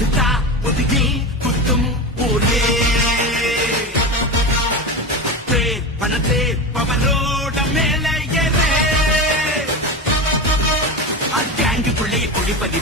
கொடுத்தா ஒதுங்கி குத்தும் ஊரே பணத்தே பவரோட மேலே ஏறே கேங்குக்குள்ளே குடிப்பதி